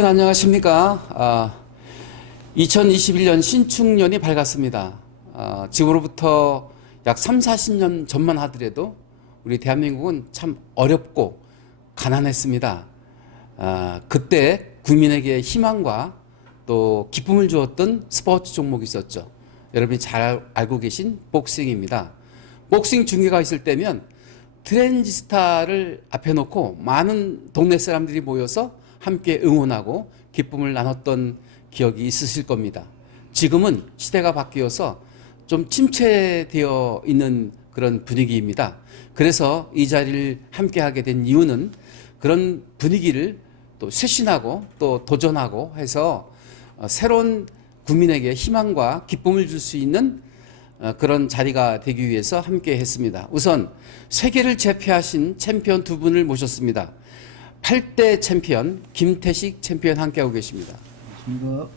여러분 안녕하십니까? 2021년 신축년이 밝았습니다. 지금으로부터 약 3, 40년 전만 하더라도 우리 대한민국은 참 어렵고 가난했습니다. 그때 국민에게 희망과 또 기쁨을 주었던 스포츠 종목이 있었죠. 여러분이 잘 알고 계신 복싱입니다. 복싱 중계가 있을 때면 트랜지스타를 앞에 놓고 많은 동네 사람들이 모여서 함께 응원하고 기쁨을 나눴던 기억이 있으실 겁니다. 지금은 시대가 바뀌어서 좀 침체되어 있는 그런 분위기입니다. 그래서 이 자리를 함께 하게 된 이유는 그런 분위기를 또 쇄신하고 또 도전하고 해서 새로운 국민에게 희망과 기쁨을 줄 수 있는 그런 자리가 되기 위해서 함께 했습니다. 우선 세계를 제패하신 챔피언 두 분을 모셨습니다. 8대 챔피언 김태식 챔피언 함께하고 계십니다. 반갑습니다.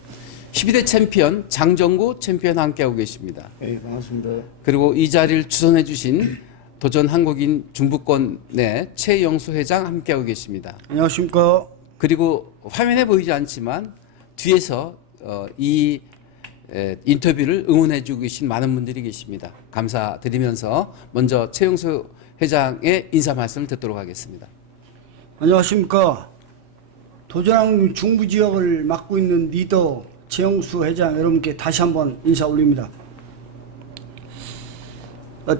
12대 챔피언 장정구 챔피언 함께하고 계십니다. 네, 반갑습니다. 그리고 이 자리를 주선해 주신 도전 한국인 중부권 내 최영수 회장 함께하고 계십니다. 안녕하십니까. 그리고 화면에 보이지 않지만 뒤에서 이 인터뷰를 응원해 주고 계신 많은 분들이 계십니다. 감사드리면서 먼저 최영수 회장의 인사 말씀을 듣도록 하겠습니다. 안녕하십니까. 도전항 중부 지역을 맡고 있는 리더 최영수 회장 여러분께 다시 한번 인사 올립니다.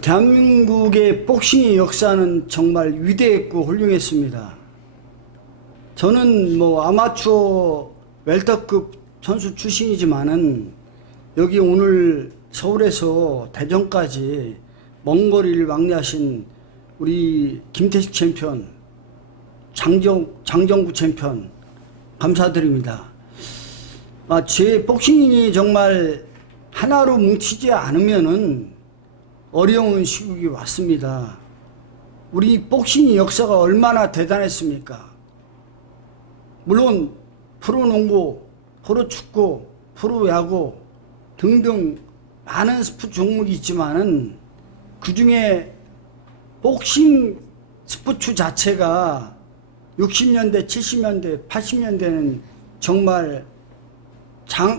대한민국의 복싱의 역사는 정말 위대했고 훌륭했습니다. 저는 아마추어 웰터급 선수 출신이지만은 여기 오늘 서울에서 대전까지 먼 거리를 왕래하신 우리 김태식 챔피언, 장정구 챔피언 감사드립니다. 제 복싱이 정말 하나로 뭉치지 않으면은 어려운 시국이 왔습니다. 우리 복싱의 역사가 얼마나 대단했습니까? 물론 프로농구, 프로축구, 프로야구 등등 많은 스포츠 종목이 있지만은 그 중에 복싱 스포츠 자체가 60년대, 70년대, 80년대는 정말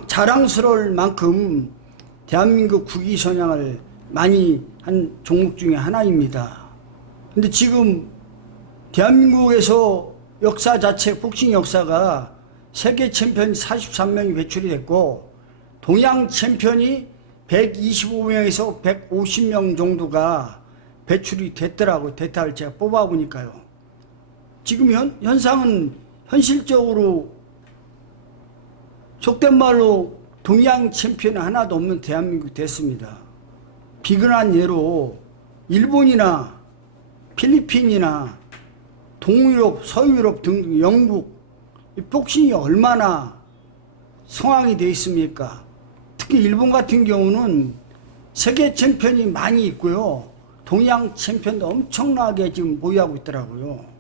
자랑스러울 만큼 대한민국 국위 선양을 많이 한 종목 중에 하나입니다. 근데 지금 대한민국에서 역사 자체, 복싱 역사가 세계 챔피언이 43명이 배출이 됐고 동양 챔피언이 125명에서 150명 정도가 배출이 됐더라고요. 데이터를 제가 뽑아보니까요. 지금 현상은 현실적으로 속된 말로 동양 챔피언이 하나도 없는 대한민국이 됐습니다. 비근한 예로 일본이나 필리핀이나 동유럽, 서유럽 등등 영국 이 복싱이 얼마나 성황이 되어 있습니까? 특히 일본 같은 경우는 세계 챔피언이 많이 있고요. 동양 챔피언도 엄청나게 지금 보유하고 있더라고요.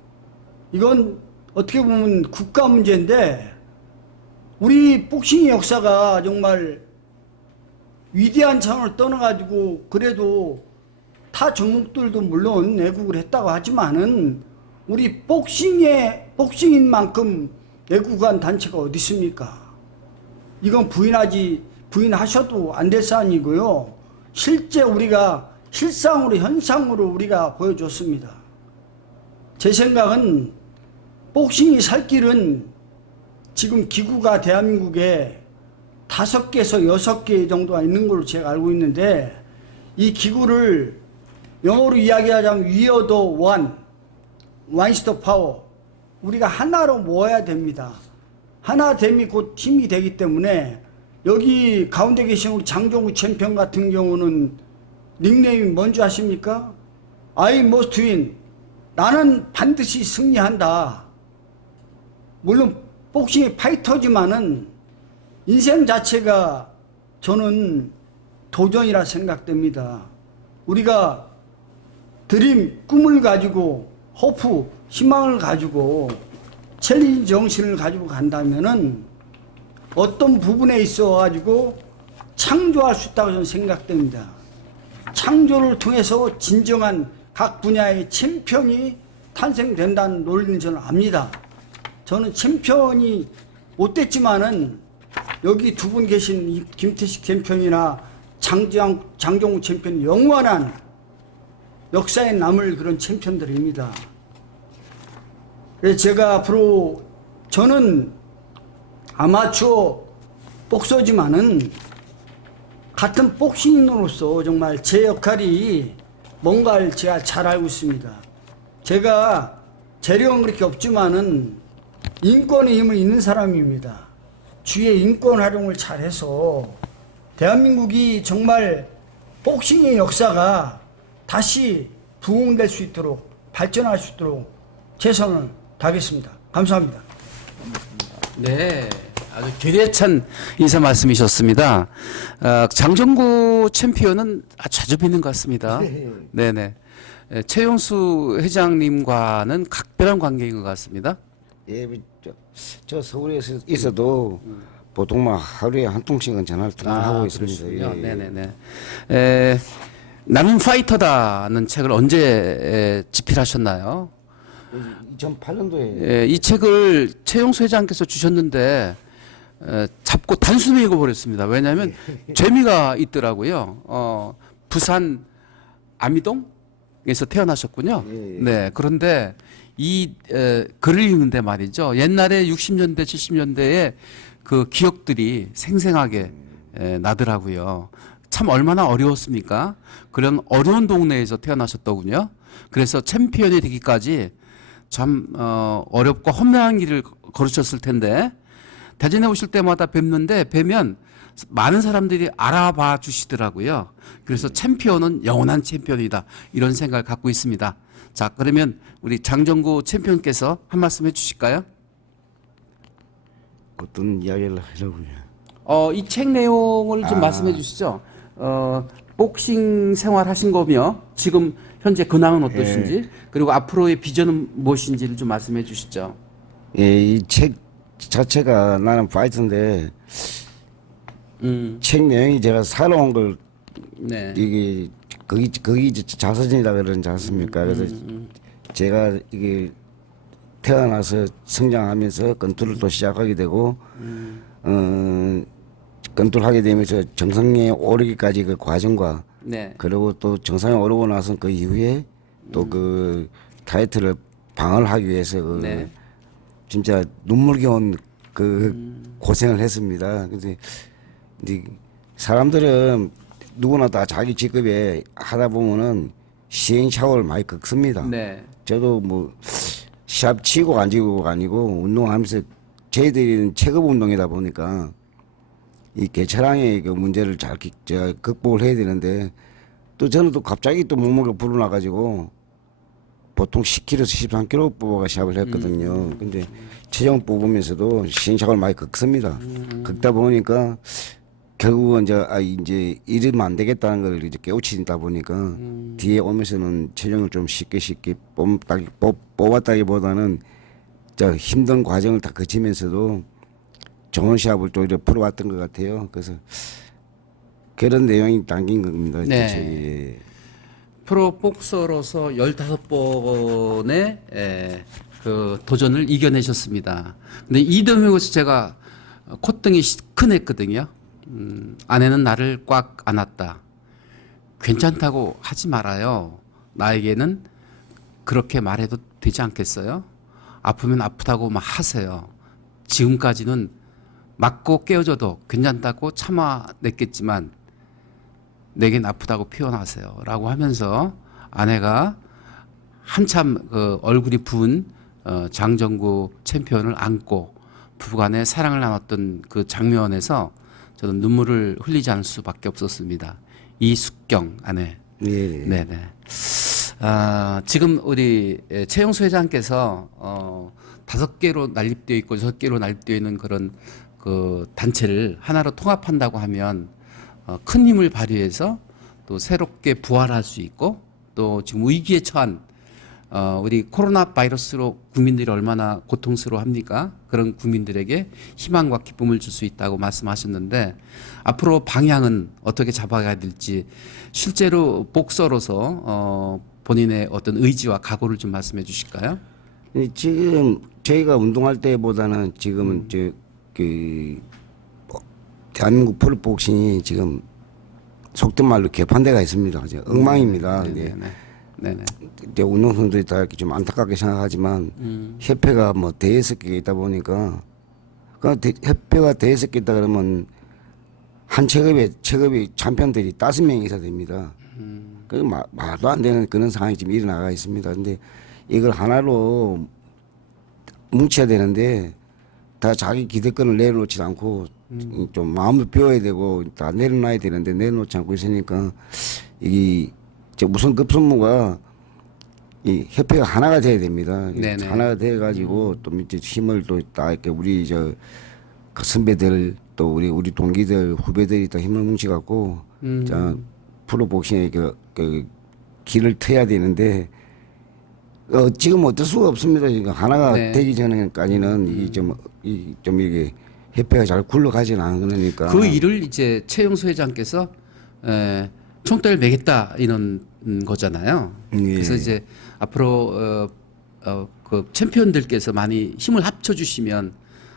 이건 어떻게 보면 국가 문제인데 우리 복싱의 역사가 정말 위대한 차원을 떠나가지고 그래도 타 종목들도 물론 애국을 했다고 하지만은 우리 복싱인 만큼 애국한 단체가 어디 있습니까? 이건 부인하셔도 안 될 사안이고요. 실제 우리가 실상으로 현상으로 우리가 보여줬습니다. 제 생각은 복싱이 살 길은 지금 기구가 대한민국에 5개에서 6개 정도가 있는 걸로 제가 알고 있는데 이 기구를 영어로 이야기하자면 We are the one, one is the power. 우리가 하나로 모아야 됩니다. 하나됨이 곧 힘이 되기 때문에 여기 가운데 계신 우리 장정구 챔피언 같은 경우는 닉네임이 뭔지 아십니까? I must win. 나는 반드시 승리한다. 물론 복싱이 파이터지만은 인생 자체가 저는 도전이라 생각됩니다. 우리가 드림, 꿈을 가지고 호프, 희망을 가지고 챌린지 정신을 가지고 간다면은 어떤 부분에 있어 가지고 창조할 수 있다고 저는 생각됩니다. 창조를 통해서 진정한 각 분야의 챔피언이 탄생된다는 논리는 저는 압니다. 저는 챔피언이 못됐지만은 여기 두 분 계신 이 김태식 챔피언이나 장정우 챔피언 영원한 역사에 남을 그런 챔피언들입니다. 그래서 제가 앞으로 저는 아마추어 복서지만은 같은 복싱인으로서 정말 제 역할이 뭔가를 제가 잘 알고 있습니다. 제가 재력은 그렇게 없지만은 인권의 힘을 있는 사람입니다. 주의 인권 활용을 잘해서 대한민국이 정말 복싱의 역사가 다시 부흥될 수 있도록 발전할 수 있도록 최선을 다하겠습니다. 감사합니다. 네, 아주 기대찬 인사 말씀이셨습니다. 장정구 챔피언은 아주 자주 뵙는 것 같습니다. 네네. 최용수 회장님과는 각별한 관계인 것 같습니다. 예, 저 서울에 있어도 보통 막 하루에 한 통씩은 전화를 통화하고 있습니다. 그러시군요. 예. 네네네. 나는 파이터다는 책을 언제 집필하셨나요? 2008년도에 이 책을 최용수 회장께서 주셨는데 잡고 단숨에 읽어버렸습니다. 왜냐하면 재미가 있더라고요. 부산 아미동에서 태어나셨군요. 예. 네. 그런데 이 글을 읽는데 말이죠. 옛날에 60년대, 70년대의 그 기억들이 생생하게 나더라고요. 참 얼마나 어려웠습니까? 그런 어려운 동네에서 태어나셨더군요. 그래서 챔피언이 되기까지 참 어렵고 험난한 길을 걸으셨을 텐데 대전에 오실 때마다 뵈면 많은 사람들이 알아봐 주시더라고요. 그래서 챔피언은 영원한 챔피언이다 이런 생각을 갖고 있습니다. 자, 그러면 우리 장정구 챔피언께서 한 말씀 해주실까요? 어떤 이야기를 하려고요. 이 책 내용을 좀 말씀해 주시죠. 복싱 생활 하신 거며 지금 현재 근황은 어떠신지 그리고 앞으로의 비전은 무엇인지를 좀 말씀해 주시죠. 예, 이 책 자체가 나는 파이터인데 책 내용이 제가 살아온 걸 네. 이게 거기 자서전이라 그러지 않습니까? 그래서 제가 이게 태어나서 성장하면서 건투를 또 시작하게 되고 건투를 하게 되면서 정상에 오르기까지 그 과정과 네. 그리고 또 정상에 오르고 나서 그 이후에 또 그 타이틀을 방어하기 위해서 그 네. 진짜 눈물겨운 그 고생을 했습니다. 근데 이제 사람들은 누구나 다 자기 직업에 하다 보면은 시행착오를 많이 겪습니다. 네. 저도 뭐 시합 치고 안 치고가 아니고 운동하면서 저희들은 체급 운동이다 보니까 이 개체량의 그 문제를 잘 극복을 해야 되는데 또 저는 또 갑자기 또 몸무게가 불어나가지고 보통 10kg에서 13kg 뽑아가 시합을 했거든요. 근데 체중 뽑으면서도 시행착오를 많이 겪습니다. 겪다 보니까 결국은 이제 이러면 안 되겠다는 걸 이제 깨우치다 보니까 뒤에 오면서는 체중을 좀 쉽게 뽑았다기보다는 저 힘든 과정을 다 거치면서도 좋은 시합을 또 이렇게 풀어왔던 것 같아요. 그래서 그런 내용이 담긴 겁니다. 네. 책이. 프로 복서로서 15번의 그 도전을 이겨내셨습니다. 근데 이등병에서 제가 콧등이 시큰했거든요. 아내는 나를 꽉 안았다. 괜찮다고 하지 말아요. 나에게는 그렇게 말해도 되지 않겠어요? 아프면 아프다고 막 하세요. 지금까지는 맞고 깨어져도 괜찮다고 참아냈겠지만 내겐 아프다고 표현하세요. 라고 하면서 아내가 한참 그 얼굴이 부은 장정구 챔피언을 안고 부부간의 사랑을 나눴던 그 장면에서 저는 눈물을 흘리지 않을 수밖에 없었습니다. 이숙경 아내. 예. 네네. 지금 우리 최용수 회장께서 5개로 난립되어 있고 6개로 난립되어 있는 그런 그 단체를 하나로 통합한다고 하면 큰 힘을 발휘해서 또 새롭게 부활할 수 있고 또 지금 위기에 처한 우리 코로나 바이러스로 국민들이 얼마나 고통스러워합니까? 그런 국민들에게 희망과 기쁨을 줄 수 있다고 말씀하셨는데 앞으로 방향은 어떻게 잡아가야 될지 실제로 복서로서 본인의 어떤 의지와 각오를 좀 말씀해 주실까요? 지금 저희가 운동할 때보다는 지금은 그 대한민국 프로복싱이 지금 속된 말로 개판대가 있습니다. 이제 엉망입니다. 네네. 이제 운동선수들이 다 이렇게 좀 안타깝게 생각하지만 협회가 뭐 대여섯 개가 있다 보니까 그 협회가 대여섯 개 있다 그러면 한 체급이 챔피언들이 5명 이상 됩니다. 그 말도 안 되는 그런 상황이 지금 일어나가 있습니다. 근데 이걸 하나로 뭉쳐야 되는데 다 자기 기득권을 내려놓지 않고 좀 마음을 비워야 되고 다 내려놔야 되는데 내려놓지 않고 있으니까 이 우선 급선무가 이 협회가 하나가 돼야 됩니다. 네네. 하나가 돼 가지고 또 밑에 힘을 또 다 이렇게 우리 그 선배들 또 우리 동기들 후배들이 다 힘을 뭉쳐 갖고 자 프로복싱의 그 길을 트야 되는데 지금 어쩔 수가 없습니다. 지금 하나가 네. 되기 전까지는 이게 좀 이게 협회가 잘 굴러가지는 않으니까 그 일을 이제 최영수 회장께서 총대를 매겠다 이런 거잖아요. 예. 그래서 이제 앞으로 그 챔피언들께서 많이 힘을 합쳐주시면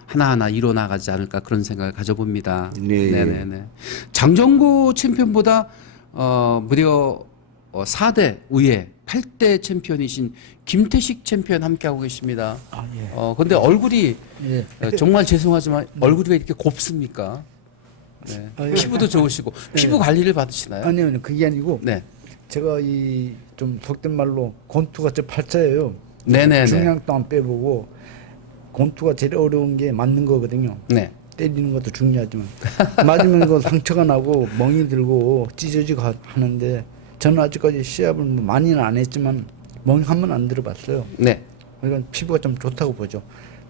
하나하나 이뤄나가지 않을까 그런 생각을 가져봅니다. 네. 네네네. 장정구 챔피언보다 무려 4대 우에 8대 챔피언이신 김태식 챔피언 함께하고 계십니다. 아, 예. 근데 얼굴이 예. 정말 죄송하지만 얼굴이 왜 이렇게 곱습니까? 네. 아, 예. 피부도 좋으시고 피부 관리를 받으시나요? 아니요, 그게 아니고 네. 제가 이 좀 속된 말로 권투가 제 팔자예요. 네네네. 중량 동안 빼보고 권투가 제일 어려운 게 맞는 거거든요. 네. 때리는 것도 중요하지만 맞으면 그 상처가 나고 멍이 들고 찢어지고 하는데 저는 아직까지 시합을 뭐 많이는 안 했지만 멍 한 번 안 들어봤어요. 네. 그러니까 피부가 좀 좋다고 보죠.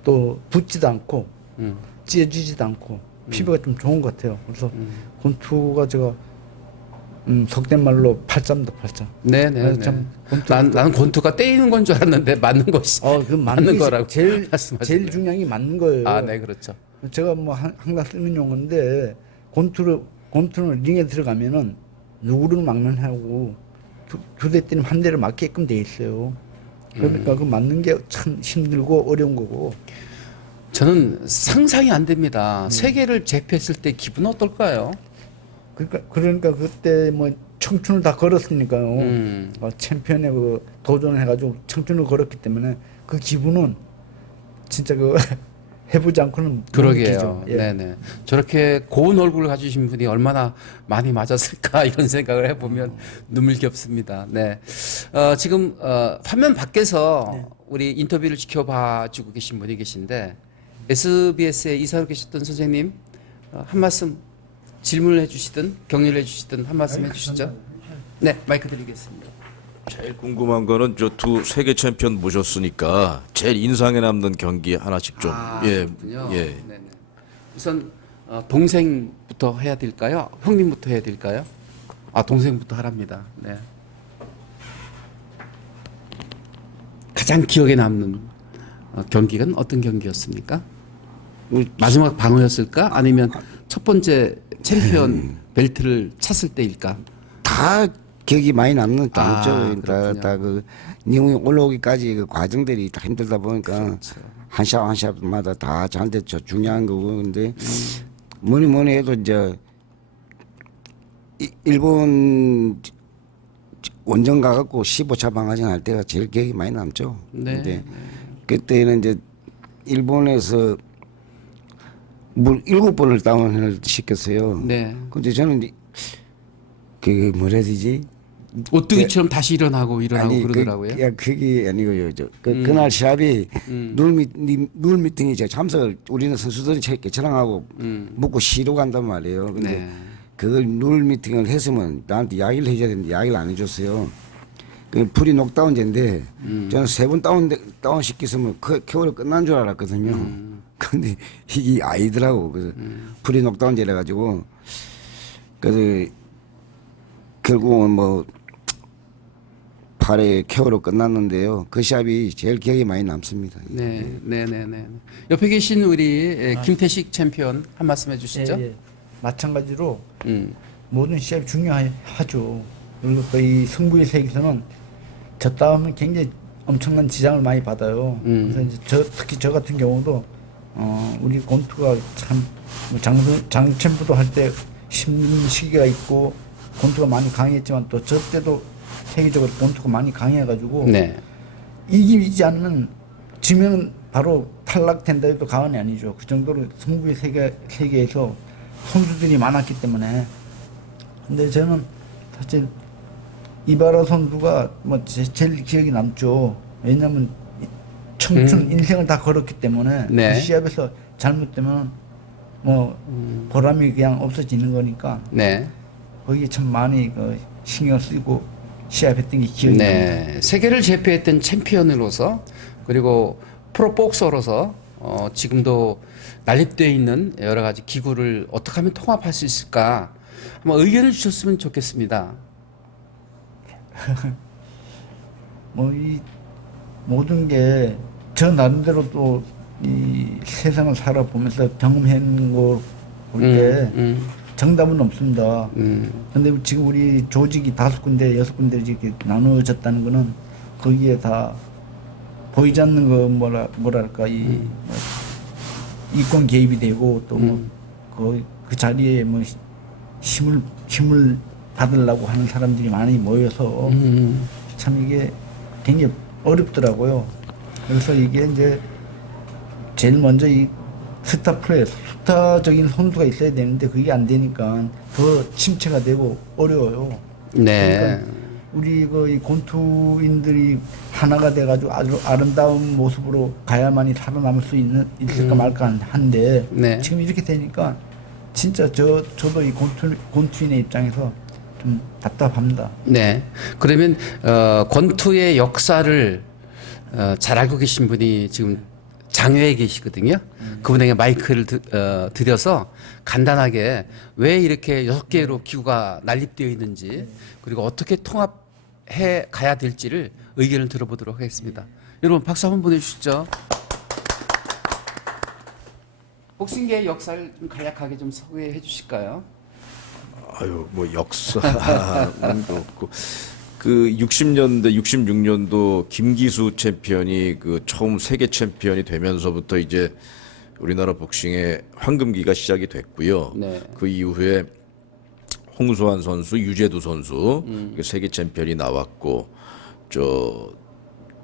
또 붓지도 않고 찢어지지도 않고 피부가 좀 좋은 것 같아요. 그래서 권투가 제가 속된 말로 팔자입니다, 팔자. 네네. 그래서 참 나는 권투가 때리는 건 줄 알았는데 맞는 것이 그 맞는 게 거라고 제일 말씀하시네요. 중요한 게 맞는 거예요. 아, 네, 그렇죠. 제가 뭐 항상 쓰는 용어인데 권투는 링에 들어가면은 누구를 막는 하고 두 대 때리면 한 대를 맞게끔 돼 있어요. 그러니까 그 맞는 게 참 힘들고 어려운 거고. 저는 상상이 안 됩니다. 세계를 제패했을 때 기분 어떨까요? 그러니까 그때 뭐 청춘을 다 걸었으니까요. 음. 챔피언에 그 도전을 해가지고 청춘을 걸었기 때문에 그 기분은 진짜 그 해보지 않고는 못 그러게요. 느끼죠. 예. 네네. 저렇게 고운 얼굴을 가지신 분이 얼마나 많이 맞았을까 이런 생각을 해보면 눈물겹습니다. 네. 지금 화면 밖에서 우리 인터뷰를 지켜봐주고 계신 분이 계신데 SBS에 이사로 계셨던 선생님 한 말씀 질문을 해주시든 격려를 해주시든 한 말씀 해주시죠. 네, 마이크 드리겠습니다. 제일 궁금한 거는 저 두 세계 챔피언 모셨으니까 제일 인상에 남는 경기 하나씩 좀. 그렇군요. 예. 네네. 우선 동생부터 해야 될까요? 형님부터 해야 될까요? 동생부터 하랍니다. 네. 가장 기억에 남는 경기가 어떤 경기였습니까? 마지막 방어였을까? 아니면 첫 번째 챔피언 벨트를 찼을 때일까? 다 기억이 많이 남죠. 그렇군요. 다그 영웅이 올라오기까지 그 과정들이 다 힘들다 보니까 그렇죠. 한 샷 한 샷마다 다 저한테 중요한 거고 근데 뭐니 해도 이제 일본 원정 가갖고 15차 방아전 할 때가 제일 기억이 많이 남죠. 네. 근데 그때는 이제 일본에서 물 7번을 다운을 시켰어요. 네. 근데 저는 그 뭐라 해야 되지? 오뚜기처럼 다시 일어나고 그러더라고요. 그게 아니고요. 그날 시합이 룰 미팅이 제가 참석을 우리는 선수들이 개최랑하고 먹고 쉬러 간단 말이에요. 근데 네. 그걸 룰 미팅을 했으면 나한테 이야기를 해줘야 되는데 이야기를 안 해줬어요. 그 풀이 녹다운제인데 저는 3번 다운 시켰으면 겨울에 끝난 줄 알았거든요. 근데 이게 아니더라고. 그래서 풀이 녹다운제라 가지고 그래서 결국은 뭐 8회 케어로 끝났는데요. 그 시합이 제일 기억에 많이 남습니다. 네. 옆에 계신 우리 김태식 챔피언 한 말씀 해주시죠. 예. 마찬가지로 음. 모든 시합이 중요하죠. 그리고 이 승부의 세계에서는 졌다 하면 굉장히 엄청난 지장을 많이 받아요. 그래서 이제 특히 저 같은 경우도 우리 권투가 참 장챔프도 할 때 힘든 시기가 있고 권투가 많이 강했지만 또 저 때도 세계적으로 권투가 많이 강해가지고 네. 이기지 않으면 지면 바로 탈락된다 해도 과언이 아니죠. 그 정도로 승부의 세계에서 선수들이 많았기 때문에. 근데 저는 사실 이바라 선수가 뭐 제일 기억이 남죠. 왜냐면 청춘 인생을 다 걸었기 때문에 네. 그 시합에서 잘못되면 뭐 보람이 그냥 없어지는 거니까 네. 거기에 참 많이 신경 쓰고 시합했던 게 기억이 납니다. 네. 세계를 제패했던 챔피언으로서 그리고 프로복서로서 지금도 난립되어 있는 여러 가지 기구를 어떻게 하면 통합할 수 있을까 한번 의견을 주셨으면 좋겠습니다. 뭐 이 모든 게 저 나름대로 또 이 세상을 살아보면서 경험한 거볼때 정답은 없습니다. 근데 지금 우리 조직이 5군데, 6군데 이렇게 나누어졌다는 거는 거기에 다 보이지 않는 거 뭐랄까 이 이권 개입이 되고 또 뭐 그 자리에 뭐 힘을 받으려고 하는 사람들이 많이 모여서 참 이게 굉장히 어렵더라고요. 그래서 이게 이제 제일 먼저 이 스타 플레이어, 스타적인 선수가 있어야 되는데 그게 안 되니까 더 침체가 되고 어려워요. 네. 그러니까 우리 이 권투인들이 하나가 돼가지고 아주 아름다운 모습으로 가야만이 살아남을 수 있을까 말까 한데 네. 지금 이렇게 되니까 진짜 저도 이 권투인의 입장에서 좀 답답합니다. 네. 그러면 권투의 역사를 잘 알고 계신 분이 지금 장외에 계시거든요. 그분에게 마이크를 드려서 간단하게 왜 이렇게 6개로 기구가 난립되어 있는지 그리고 어떻게 통합해 가야 될지를 의견을 들어보도록 하겠습니다. 여러분 박수 한번 보내주시죠. 복싱계의 역사를 좀 간략하게 좀 소개해 주실까요? 아유 뭐 역사는 그렇고 그 60년대 66년도 김기수 챔피언이 그 처음 세계 챔피언이 되면서부터 이제 우리나라 복싱의 황금기가 시작이 됐고요. 네. 그 이후에 홍수환 선수, 유재두 선수 그 세계 챔피언이 나왔고 저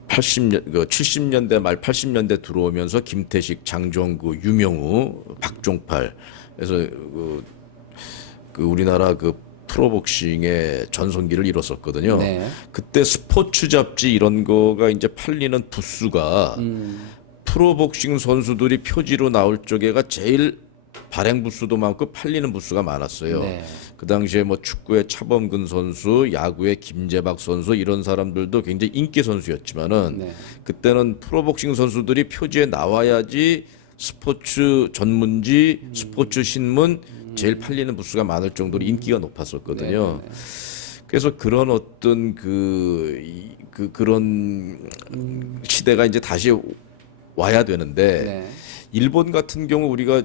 70년대 말 80년대 들어오면서 김태식, 장정구, 유명우, 박종팔 그래서 그 우리나라 그 프로복싱의 전성기를 이뤘었거든요. 네. 그때 스포츠 잡지 이런 거가 이제 팔리는 부스가 프로복싱 선수들이 표지로 나올 쪽에가 제일 발행 부스도 많고 팔리는 부스가 많았어요. 네. 그 당시에 뭐 축구의 차범근 선수, 야구의 김재박 선수 이런 사람들도 굉장히 인기 선수였지만은 네. 그때는 프로복싱 선수들이 표지에 나와야지 스포츠 전문지, 스포츠 신문 제일 팔리는 부스가 많을 정도로 인기가 높았었거든요. 네. 그래서 그런 어떤 그런 시대가 이제 다시 와야 되는데 네. 일본 같은 경우 우리가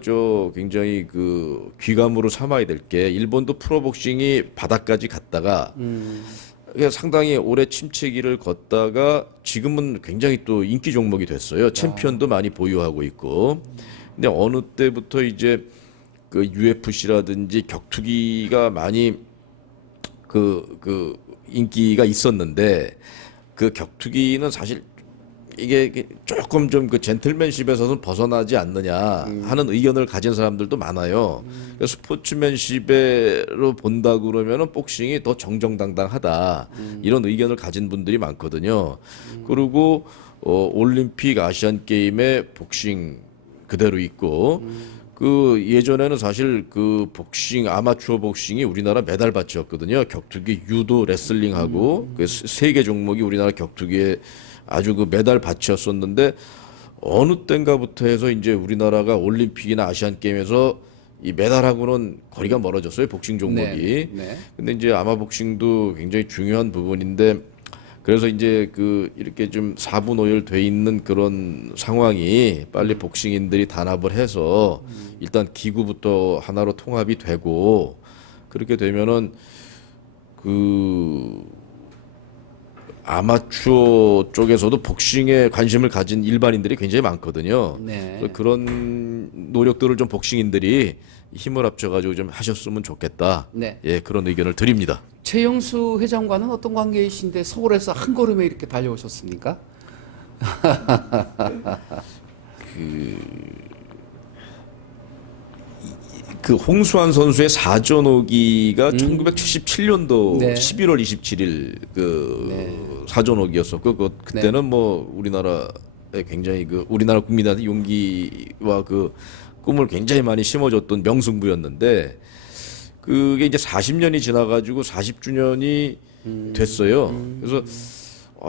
굉장히 그 귀감으로 삼아야 될 게 일본도 프로복싱이 바닥까지 갔다가 상당히 오래 침체기를 걷다가 지금은 굉장히 또 인기 종목이 됐어요. 챔피언도 많이 보유하고 있고. 근데 어느 때부터 이제 그 UFC라든지 격투기가 많이 그 인기가 있었는데 그 격투기는 사실 이게 조금 좀 그 젠틀맨십에서는 벗어나지 않느냐 하는 의견을 가진 사람들도 많아요. 그래서 스포츠맨십으로 본다 그러면은 복싱이 더 정정당당하다 이런 의견을 가진 분들이 많거든요. 그리고 올림픽, 아시안 게임에 복싱 그대로 있고 그 예전에는 사실 그 복싱 아마추어 복싱이 우리나라 메달밭이었거든요. 격투기, 유도, 레슬링하고 그 세 개 종목이 우리나라 격투기에 아주 그 메달밭이었었는데 어느 때인가부터 해서 이제 우리나라가 올림픽이나 아시안 게임에서 이 메달하고는 거리가 멀어졌어요. 복싱 종목이. 네. 네. 근데 이제 아마 복싱도 굉장히 중요한 부분인데 그래서 이제 그 이렇게 좀 사분오열돼 있는 그런 상황이 빨리 복싱인들이 단합을 해서 일단 기구부터 하나로 통합이 되고 그렇게 되면은 그 아마추어 쪽에서도 복싱에 관심을 가진 일반인들이 굉장히 많거든요. 네. 그런 노력들을 좀 복싱인들이 힘을 합쳐가지고 좀 하셨으면 좋겠다. 네. 예, 그런 의견을 드립니다. 최영수 회장과는 어떤 관계이신데 서울에서 한 걸음에 이렇게 달려오셨습니까? 그 홍수환 선수의 사전오기가 1977년도 네. 11월 27일 그 사전오기였었고 그때는 뭐 우리나라에 굉장히 그 우리나라 국민한테 용기와 그 꿈을 굉장히 많이 심어줬던 명승부였는데 그게 이제 40년이 지나가지고 40주년이 됐어요. 그래서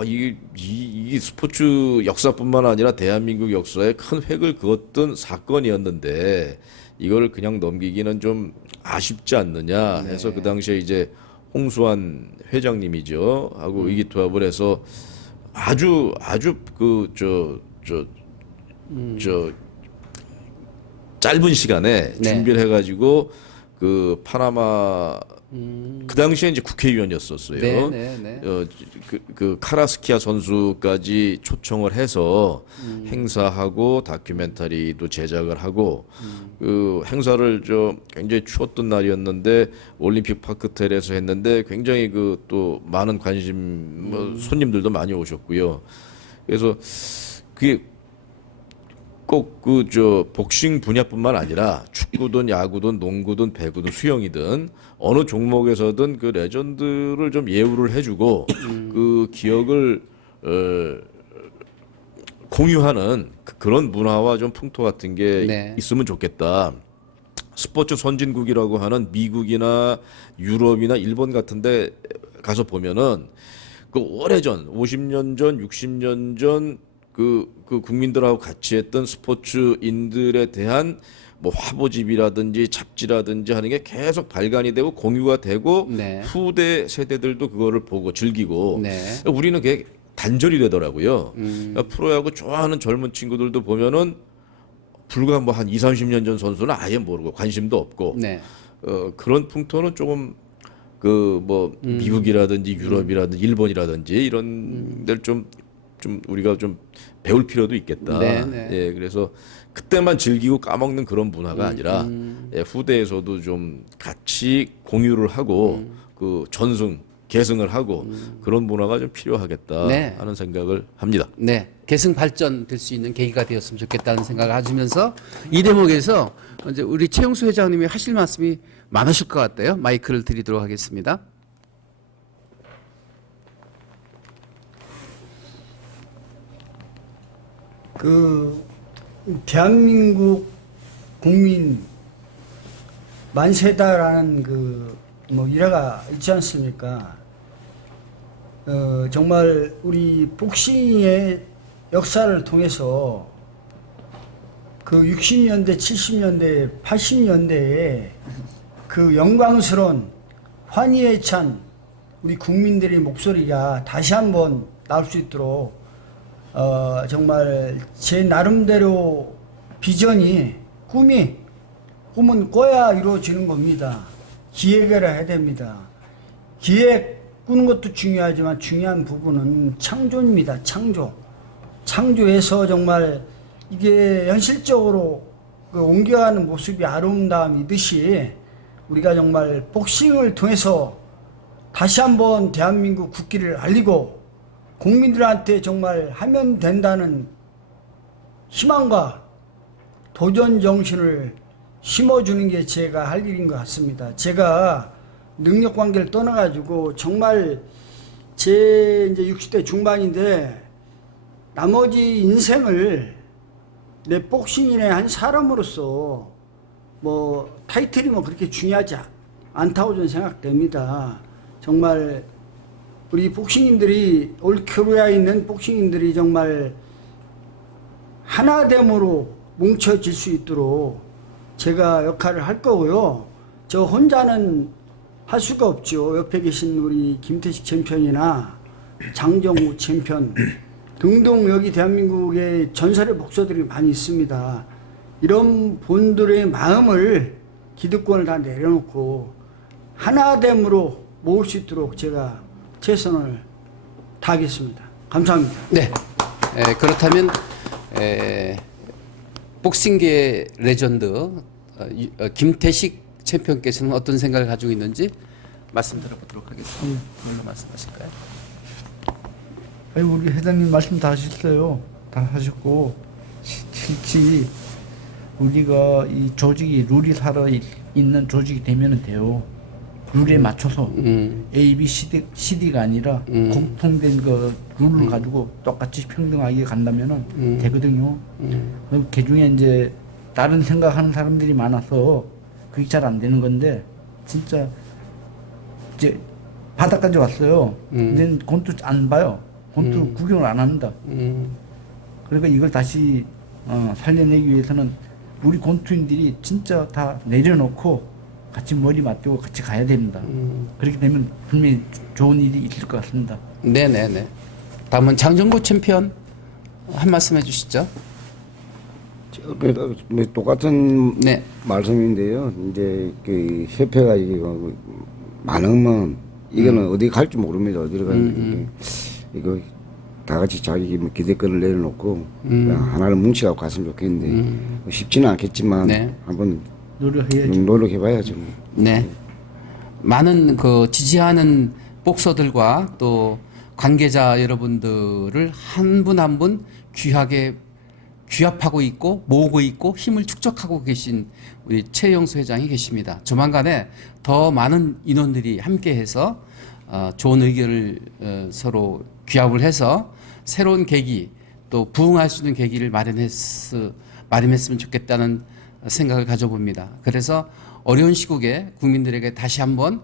이 스포츠 역사뿐만 아니라 대한민국 역사에 큰 획을 그었던 사건이었는데 이걸 그냥 넘기기는 좀 아쉽지 않느냐 해서 그 당시에 이제 홍수환 회장님이죠 하고 의기투합을 해서 아주 그 짧은 시간에 네. 준비를 해가지고 그 파나마 그 당시에 이제 국회의원이었었어요. 네. 그 카라스키아 선수까지 초청을 해서 행사하고 다큐멘터리도 제작을 하고 그 행사를 굉장히 추웠던 날이었는데 올림픽 파크텔에서 했는데 굉장히 그 또 많은 관심 손님들도 많이 오셨고요. 그래서 그게 꼭 복싱 분야뿐만 아니라 축구든 야구든 농구든 배구든 수영이든 어느 종목에서든 그 레전드를 좀 예우를 해주고 그 기억을 공유하는 그런 문화와 좀 풍토 같은 게 네. 있으면 좋겠다. 스포츠 선진국이라고 하는 미국이나 유럽이나 일본 같은데 가서 보면은 그 오래전 50년 전, 60년 전 그 국민들하고 같이 했던 스포츠인들에 대한 뭐 화보집이라든지 잡지라든지 하는 게 계속 발간이 되고 공유가 되고 네. 후대 세대들도 그거를 보고 즐기고 네. 우리는 그게 단절이 되더라고요. 그러니까 프로야구 좋아하는 젊은 친구들도 보면은 불과 뭐 한 2, 30년 전 선수는 아예 모르고 관심도 없고 네. 그런 풍토는 조금 그 뭐 미국이라든지 유럽이라든지 일본이라든지 이런 데를 좀 우리가 좀 배울 필요도 있겠다. 네. 예, 그래서 그때만 즐기고 까먹는 그런 문화가 아니라 예, 후대에서도 좀 같이 공유를 하고 그 전승, 계승을 하고 그런 문화가 좀 필요하겠다 네. 하는 생각을 합니다. 네, 계승 발전될 수 있는 계기가 되었으면 좋겠다는 생각을 가지면서 이 대목에서 이제 우리 최영수 회장님이 하실 말씀이 많으실 것 같아요. 마이크를 드리도록 하겠습니다. 그 대한민국 국민 만세다라는 그 뭐 일화가 있지 않습니까? 정말 우리 복싱의 역사를 통해서 그 60년대, 70년대, 80년대에 그 영광스러운 환희에 찬 우리 국민들의 목소리가 다시 한번 나올 수 있도록 정말 제 나름대로 비전이 꿈은 꿔야 이루어지는 겁니다. 기획을 해야 됩니다. 기획 꾸는 것도 중요하지만 중요한 부분은 창조입니다. 창조해서 정말 이게 현실적으로 그 옮겨가는 모습이 아름다움이듯이 우리가 정말 복싱을 통해서 다시 한번 대한민국 국기를 알리고 국민들한테 정말 하면 된다는 희망과 도전 정신을 심어주는 게 제가 할 일인 것 같습니다. 제가 능력 관계를 떠나가지고 정말 제 이제 60대 중반인데 나머지 인생을 내 복싱인의 한 사람으로서 뭐 타이틀이 뭐 그렇게 중요하지 않다고 저는 생각됩니다. 정말 우리 복싱인들이 올코리아에 있는 복싱인들이 정말 하나됨으로 뭉쳐질 수 있도록 제가 역할을 할 거고요. 저 혼자는 할 수가 없죠. 옆에 계신 우리 김태식 챔피언이나 장정우 챔피언 등등 여기 대한민국에 전설의 복서들이 많이 있습니다. 이런 분들의 마음을 기득권을 다 내려놓고 하나됨으로 모을 수 있도록 제가 최선을 다하겠습니다. 감사합니다. 네. 그렇다면 복싱계 레전드 김태식 챔피언께서는 어떤 생각을 가지고 있는지 말씀 들어보도록 하겠습니다. 뭘로 말씀하실까요? 아니, 우리 회장님 말씀 다 하셨어요. 다 하셨고 실제 우리가 이 조직이 룰이 살아 있는 조직이 되면 돼요. 룰에 맞춰서 A, B, CD가 아니라 공통된 그 룰을 가지고 똑같이 평등하게 간다면은 되거든요. 그 중에 이제 다른 생각하는 사람들이 많아서 그게 잘 안 되는 건데 진짜 이제 바닥까지 왔어요. 근데 권투 안 봐요. 권투 구경을 안 합니다. 그러니까 이걸 다시 살려내기 위해서는 우리 권투인들이 진짜 다 내려놓고 같이 머리 맞대고 같이 가야 됩니다. 그렇게 되면 분명히 좋은 일이 있을 것 같습니다. 네네네. 다음은 장정구 챔피언 한 말씀 해주시죠. 똑같은 네. 말씀인데요. 이제 그 협회가 이거 많으면 이거는 어디 갈지 모릅니다. 어디로 가는지 이거 다 같이 자기 기대권을 내려놓고 그냥 하나를 뭉치고 갔으면 좋겠는데 쉽지는 않겠지만 네. 한번 노력해야죠. 노력해봐야죠. 네. 많은 그 지지하는 복서들과 또 관계자 여러분들을 한 분 한 분 귀하게 귀합하고 있고 모으고 있고 힘을 축적하고 계신 우리 최영수 회장이 계십니다. 조만간에 더 많은 인원들이 함께해서 좋은 의견을 서로 귀합을 해서 새로운 계기 또 부흥할 수 있는 계기를 마련했으면 좋겠다는 생각을 가져봅니다. 그래서 어려운 시국에 국민들에게 다시 한번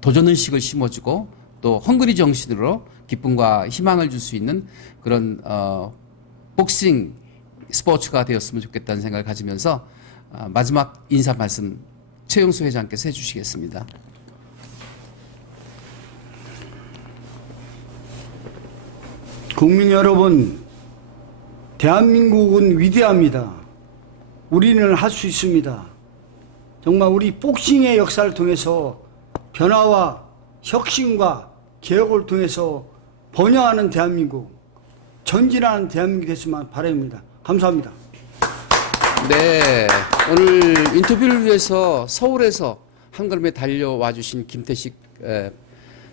도전의식을 심어주고 또 헝그리 정신으로 기쁨과 희망을 줄 수 있는 그런 복싱 스포츠가 되었으면 좋겠다는 생각을 가지면서 마지막 인사 말씀 최영수 회장께서 해주시겠습니다. 국민 여러분, 대한민국은 위대합니다. 우리는 할 수 있습니다. 정말 우리 복싱의 역사를 통해서 변화와 혁신과 개혁을 통해서 번영하는 대한민국, 전진하는 대한민국이 됐으면 바랍니다. 감사합니다. 네, 오늘 인터뷰를 위해서 서울에서 한 걸음에 달려와 주신 김태식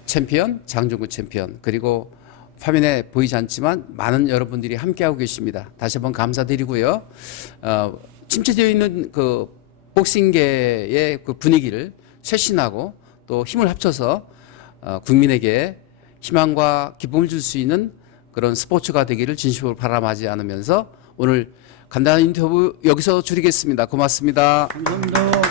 챔피언, 장정구 챔피언, 그리고 화면에 보이지 않지만 많은 여러분들이 함께하고 계십니다. 다시 한번 감사드리고요. 침체되어 있는 그 복싱계의 그 분위기를 쇄신하고 또 힘을 합쳐서 국민에게 희망과 기쁨을 줄 수 있는 그런 스포츠가 되기를 진심으로 바라마지 않으면서 오늘 간단한 인터뷰 여기서 줄이겠습니다. 고맙습니다. 감사합니다.